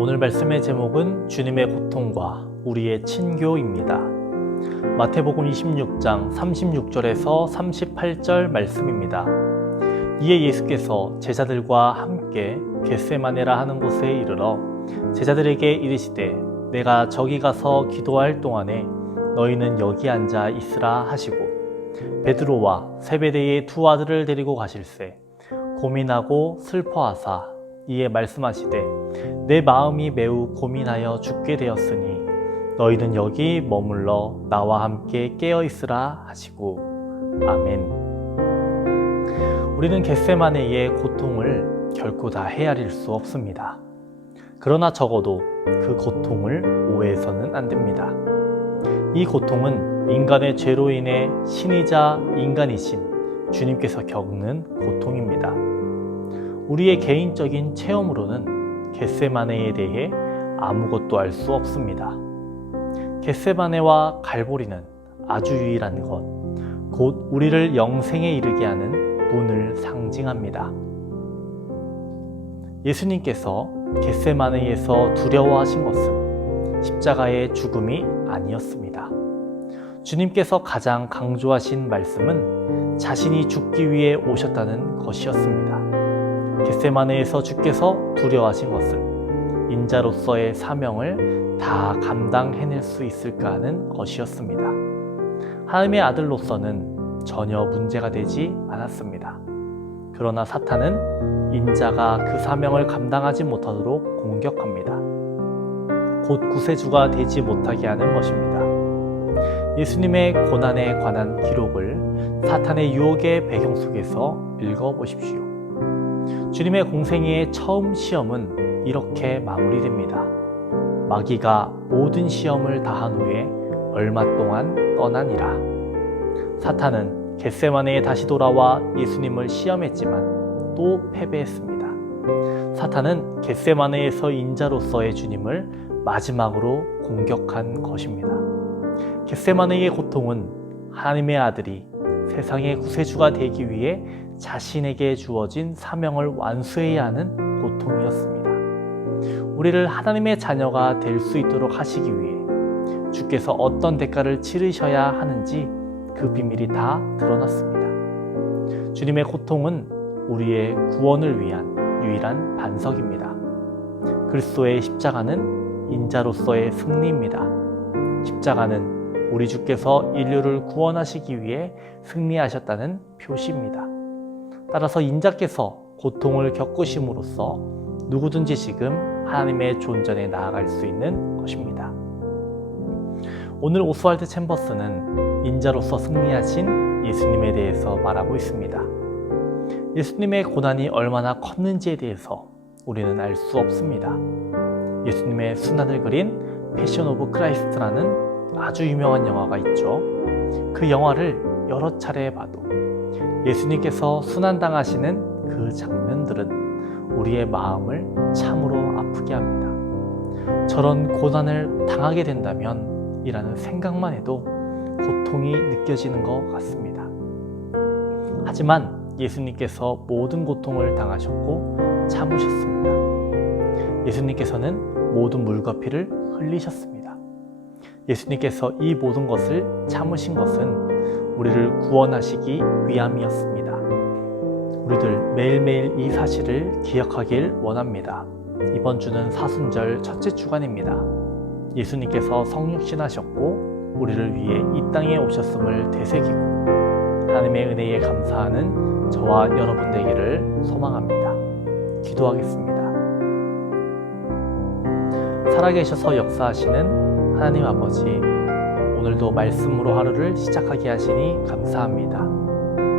오늘 말씀의 제목은 주님의 고통과 우리의 친교입니다. 마태복음 26장 36절에서 38절 말씀입니다. 이에 예수께서 제자들과 함께 겟세마네라 하는 곳에 이르러 제자들에게 이르시되 내가 저기 가서 기도할 동안에 너희는 여기 앉아 있으라 하시고 베드로와 세베대의 두 아들을 데리고 가실새 고민하고 슬퍼하사 이에 말씀하시되 내 마음이 매우 고민하여 죽게 되었으니 너희는 여기 머물러 나와 함께 깨어 있으라 하시고 아멘. 우리는 겟세마네의 고통을 결코 다 헤아릴 수 없습니다. 그러나 적어도 그 고통을 오해해서는 안 됩니다. 이 고통은 인간의 죄로 인해 신이자 인간이신 주님께서 겪는 고통입니다. 우리의 개인적인 체험으로는 겟세마네에 대해 아무것도 알 수 없습니다. 겟세마네와 갈보리는 아주 유일한 것, 곧 우리를 영생에 이르게 하는 문을 상징합니다. 예수님께서 겟세마네에서 두려워하신 것은 십자가의 죽음이 아니었습니다. 주님께서 가장 강조하신 말씀은 자신이 죽기 위해 오셨다는 것이었습니다. 겟세마네에서 주께서 두려워하신 것을 인자로서의 사명을 다 감당해낼 수 있을까 하는 것이었습니다. 하나님의 아들로서는 전혀 문제가 되지 않았습니다. 그러나 사탄은 인자가 그 사명을 감당하지 못하도록 공격합니다. 곧 구세주가 되지 못하게 하는 것입니다. 예수님의 고난에 관한 기록을 사탄의 유혹의 배경 속에서 읽어보십시오. 주님의 공생애의 처음 시험은 이렇게 마무리됩니다. 마귀가 모든 시험을 다한 후에 얼마 동안 떠나니라. 사탄은 겟세마네에 다시 돌아와 예수님을 시험했지만 또 패배했습니다. 사탄은 겟세마네에서 인자로서의 주님을 마지막으로 공격한 것입니다. 겟세마네의 고통은 하나님의 아들이 세상의 구세주가 되기 위해 자신에게 주어진 사명을 완수해야 하는 고통이었습니다. 우리를 하나님의 자녀가 될 수 있도록 하시기 위해 주께서 어떤 대가를 치르셔야 하는지 그 비밀이 다 드러났습니다. 주님의 고통은 우리의 구원을 위한 유일한 반석입니다. 그리스도의 십자가는 인자로서의 승리입니다. 십자가는 우리 주께서 인류를 구원하시기 위해 승리하셨다는 표시입니다. 따라서 인자께서 고통을 겪으심으로써 누구든지 지금 하나님의 존전에 나아갈 수 있는 것입니다. 오늘 오스왈드 챔버스는 인자로서 승리하신 예수님에 대해서 말하고 있습니다. 예수님의 고난이 얼마나 컸는지에 대해서 우리는 알 수 없습니다. 예수님의 순환을 그린 패션 오브 크라이스트라는 아주 유명한 영화가 있죠. 그 영화를 여러 차례 봐도 예수님께서 순환당하시는 그 장면들은 우리의 마음을 참으로 아프게 합니다. 저런 고난을 당하게 된다면 이라는 생각만 해도 고통이 느껴지는 것 같습니다. 하지만 예수님께서 모든 고통을 당하셨고 참으셨습니다. 예수님께서는 모든 물과 피를 흘리셨습니다. 예수님께서 이 모든 것을 참으신 것은 우리를 구원하시기 위함이었습니다. 우리들 매일매일 이 사실을 기억하길 원합니다. 이번 주는 사순절 첫째 주간입니다. 예수님께서 성육신하셨고 우리를 위해 이 땅에 오셨음을 되새기고 하나님의 은혜에 감사하는 저와 여러분 되기를 소망합니다. 기도하겠습니다. 살아계셔서 역사하시는 하나님 아버지, 오늘도 말씀으로 하루를 시작하게 하시니 감사합니다.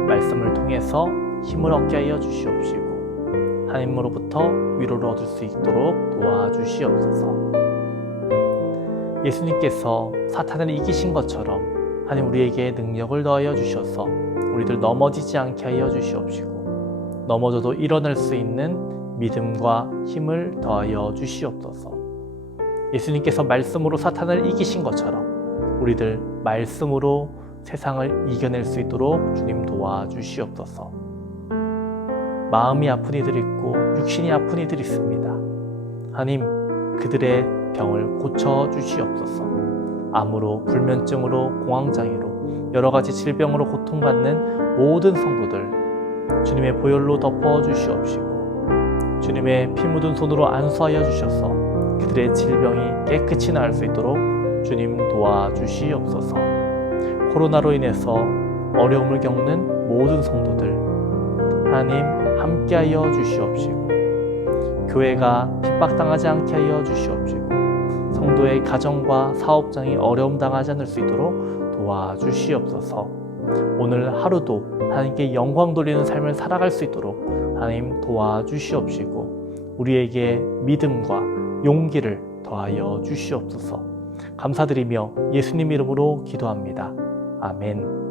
말씀을 통해서 힘을 얻게 하여 주시옵시고 하나님으로부터 위로를 얻을 수 있도록 도와주시옵소서. 예수님께서 사탄을 이기신 것처럼 하나님 우리에게 능력을 더하여 주셔서 우리들 넘어지지 않게 하여 주시옵시고 넘어져도 일어날 수 있는 믿음과 힘을 더하여 주시옵소서. 예수님께서 말씀으로 사탄을 이기신 것처럼 우리들 말씀으로 세상을 이겨낼 수 있도록 주님 도와주시옵소서. 마음이 아픈 이들 있고 육신이 아픈 이들 있습니다. 하나님, 그들의 병을 고쳐 주시옵소서. 암으로, 불면증으로, 공황장애로, 여러 가지 질병으로 고통받는 모든 성도들 주님의 보혈로 덮어 주시옵시고 주님의 피 묻은 손으로 안수하여 주셔서 그들의 질병이 깨끗이 나을 수 있도록 주님 도와주시옵소서. 코로나로 인해서 어려움을 겪는 모든 성도들 하나님 함께하여 주시옵시고 교회가 핍박당하지 않게 하여 주시옵시고 성도의 가정과 사업장이 어려움 당하지 않을 수 있도록 도와주시옵소서. 오늘 하루도 하나님께 영광 돌리는 삶을 살아갈 수 있도록 하나님 도와주시옵시고 우리에게 믿음과 용기를 더하여 주시옵소서. 감사드리며 예수님 이름으로 기도합니다. 아멘.